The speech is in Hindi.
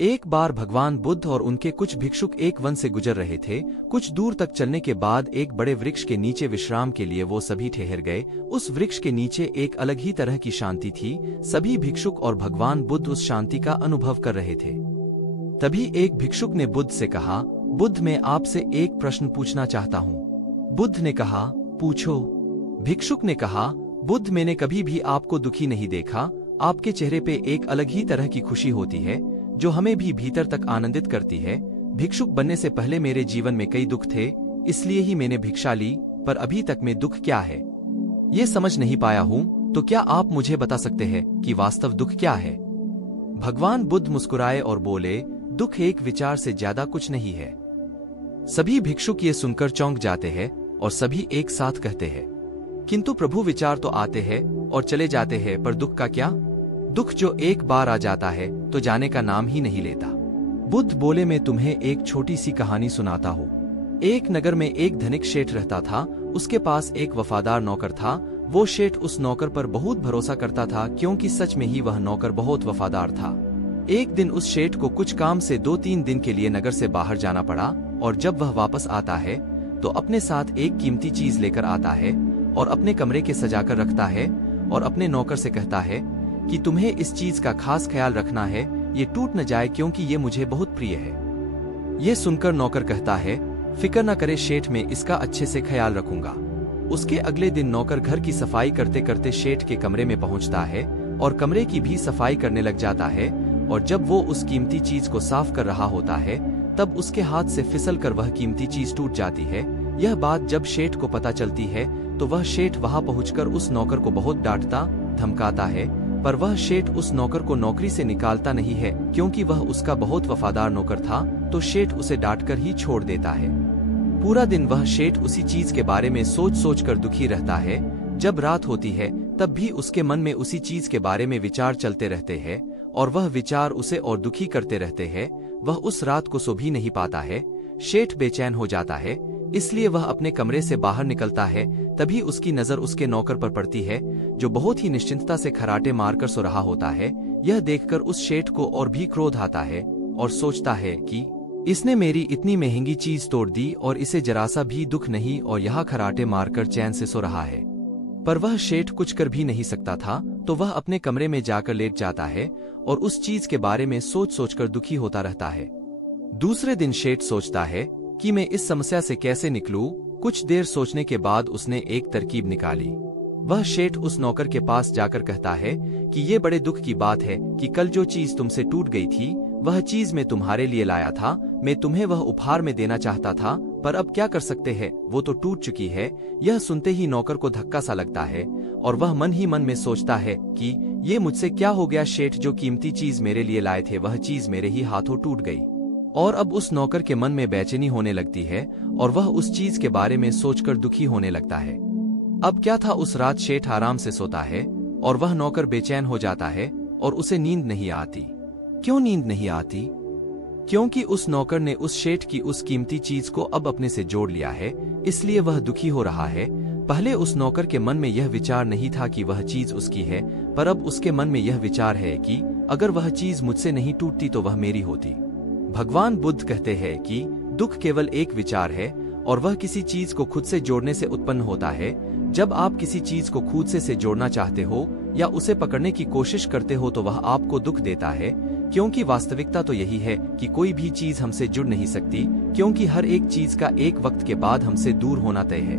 एक बार भगवान बुद्ध और उनके कुछ भिक्षुक एक वन से गुजर रहे थे। कुछ दूर तक चलने के बाद एक बड़े वृक्ष के नीचे विश्राम के लिए वो सभी ठहर गए। उस वृक्ष के नीचे एक अलग ही तरह की शांति थी। सभी भिक्षुक और भगवान बुद्ध उस शांति का अनुभव कर रहे थे। तभी एक भिक्षुक ने बुद्ध से कहा, बुद्ध, मैं आपसे एक प्रश्न पूछना चाहता हूँ। बुद्ध ने कहा, पूछो। भिक्षुक ने कहा, बुद्ध, मैंने कभी भी आपको दुखी नहीं देखा। आपके चेहरे पे एक अलग ही तरह की खुशी होती है जो हमें भी भीतर तक आनंदित करती है। भिक्षुक बनने से पहले मेरे जीवन में कई दुख थे, इसलिए ही मैंने भिक्षा ली, पर अभी तक मैं दुख क्या है ये समझ नहीं पाया हूँ। तो क्या आप मुझे बता सकते हैं कि वास्तव दुख क्या है? भगवान बुद्ध मुस्कुराए और बोले, दुख एक विचार से ज्यादा कुछ नहीं है। सभी भिक्षुक ये सुनकर चौंक जाते हैं और सभी एक साथ कहते हैं, किंतु प्रभु, विचार तो आते हैं और चले जाते हैं, पर दुख का क्या? दुख जो एक बार आ जाता है तो जाने का नाम ही नहीं लेता। बुद्ध बोले, मैं तुम्हें एक छोटी सी कहानी सुनाता हूँ। एक नगर में एक धनिक शेठ रहता था। उसके पास एक वफादार नौकर था। वो शेठ उस नौकर पर बहुत भरोसा करता था, क्योंकि सच में ही वह नौकर बहुत वफादार था। एक दिन उस शेठ को कुछ काम से 2-3 दिन के लिए नगर से बाहर जाना पड़ा, और जब वह वापस आता है तो अपने साथ एक कीमती चीज लेकर आता है और अपने कमरे के सजाकर रखता है और अपने नौकर से कहता है कि तुम्हें इस चीज का खास ख्याल रखना है, ये टूट न जाए, क्योंकि ये मुझे बहुत प्रिय है। ये सुनकर नौकर कहता है, फिक्र न करे शेठ, मैं इसका अच्छे से ख्याल रखूंगा। उसके अगले दिन नौकर घर की सफाई करते करते शेठ के कमरे में पहुंचता है और कमरे की भी सफाई करने लग जाता है। और जब वो उस कीमती चीज को साफ कर रहा होता है तब उसके हाथ से फिसल कर वह कीमती चीज टूट जाती है। यह बात जब शेठ को पता चलती है तो वह शेठ वहां पहुंचकर उस नौकर को बहुत डांटता धमकाता है, पर वह शेठ उस नौकर को नौकरी से निकालता नहीं है, क्योंकि वह उसका बहुत वफादार नौकर था। तो शेठ उसे डांटकर ही छोड़ देता है। पूरा दिन वह शेठ उसी चीज के बारे में सोच सोच कर दुखी रहता है। जब रात होती है तब भी उसके मन में उसी चीज के बारे में विचार चलते रहते हैं और वह विचार उसे और दुखी करते रहते हैं। वह उस रात को सो भी नहीं पाता है। शेठ बेचैन हो जाता है, इसलिए वह अपने कमरे से बाहर निकलता है। तभी उसकी नजर उसके नौकर पर पड़ती है, जो बहुत ही निश्चिंतता से खराटे मारकर सो रहा होता है। यह देखकर उस शेठ को और भी क्रोध आता है और सोचता है कि इसने मेरी इतनी महंगी चीज तोड़ दी और इसे जरासा भी दुख नहीं, और यह खराटे मारकर चैन से सो रहा है। पर वह शेठ कुछ कर भी नहीं सकता था, तो वह अपने कमरे में जाकर लेट जाता है और उस चीज के बारे में सोच सोचकर दुखी होता रहता है। दूसरे दिन शेठ सोचता है कि मैं इस समस्या से कैसे निकलूं। कुछ देर सोचने के बाद उसने एक तरकीब निकाली। वह शेठ उस नौकर के पास जाकर कहता है कि ये बड़े दुख की बात है कि कल जो चीज तुमसे टूट गई थी वह चीज मैं तुम्हारे लिए लाया था। मैं तुम्हें वह उपहार में देना चाहता था, पर अब क्या कर सकते हैं, वो तो टूट चुकी है। यह सुनते ही नौकर को धक्का सा लगता है और वह मन ही मन में सोचता है कि ये मुझसे क्या हो गया। शेठ जो कीमती चीज मेरे लिए लाए थे वह चीज मेरे ही हाथों टूट गई। और अब उस नौकर के मन में बेचैनी होने लगती है और वह उस चीज के बारे में सोचकर दुखी होने लगता है। अब क्या था, उस रात शेठ आराम से सोता है और वह नौकर बेचैन हो जाता है और उसे नींद नहीं आती। क्यों नींद नहीं आती? क्योंकि उस नौकर ने उस शेठ की उस कीमती चीज को अब अपने से जोड़ लिया है, इसलिए वह दुखी हो रहा है। पहले उस नौकर के मन में यह विचार नहीं था कि वह चीज उसकी है, पर अब उसके मन में यह विचार है कि अगर वह चीज मुझसे नहीं टूटती तो वह मेरी होती। भगवान बुद्ध कहते हैं कि दुख केवल एक विचार है और वह किसी चीज को खुद से जोड़ने से उत्पन्न होता है। जब आप किसी चीज को खुद से जोड़ना चाहते हो या उसे पकड़ने की कोशिश करते हो तो वह आपको दुख देता है, क्योंकि वास्तविकता तो यही है कि कोई भी चीज हमसे जुड़ नहीं सकती, क्योंकि हर एक चीज का एक वक्त के बाद हमसे दूर होना तय है।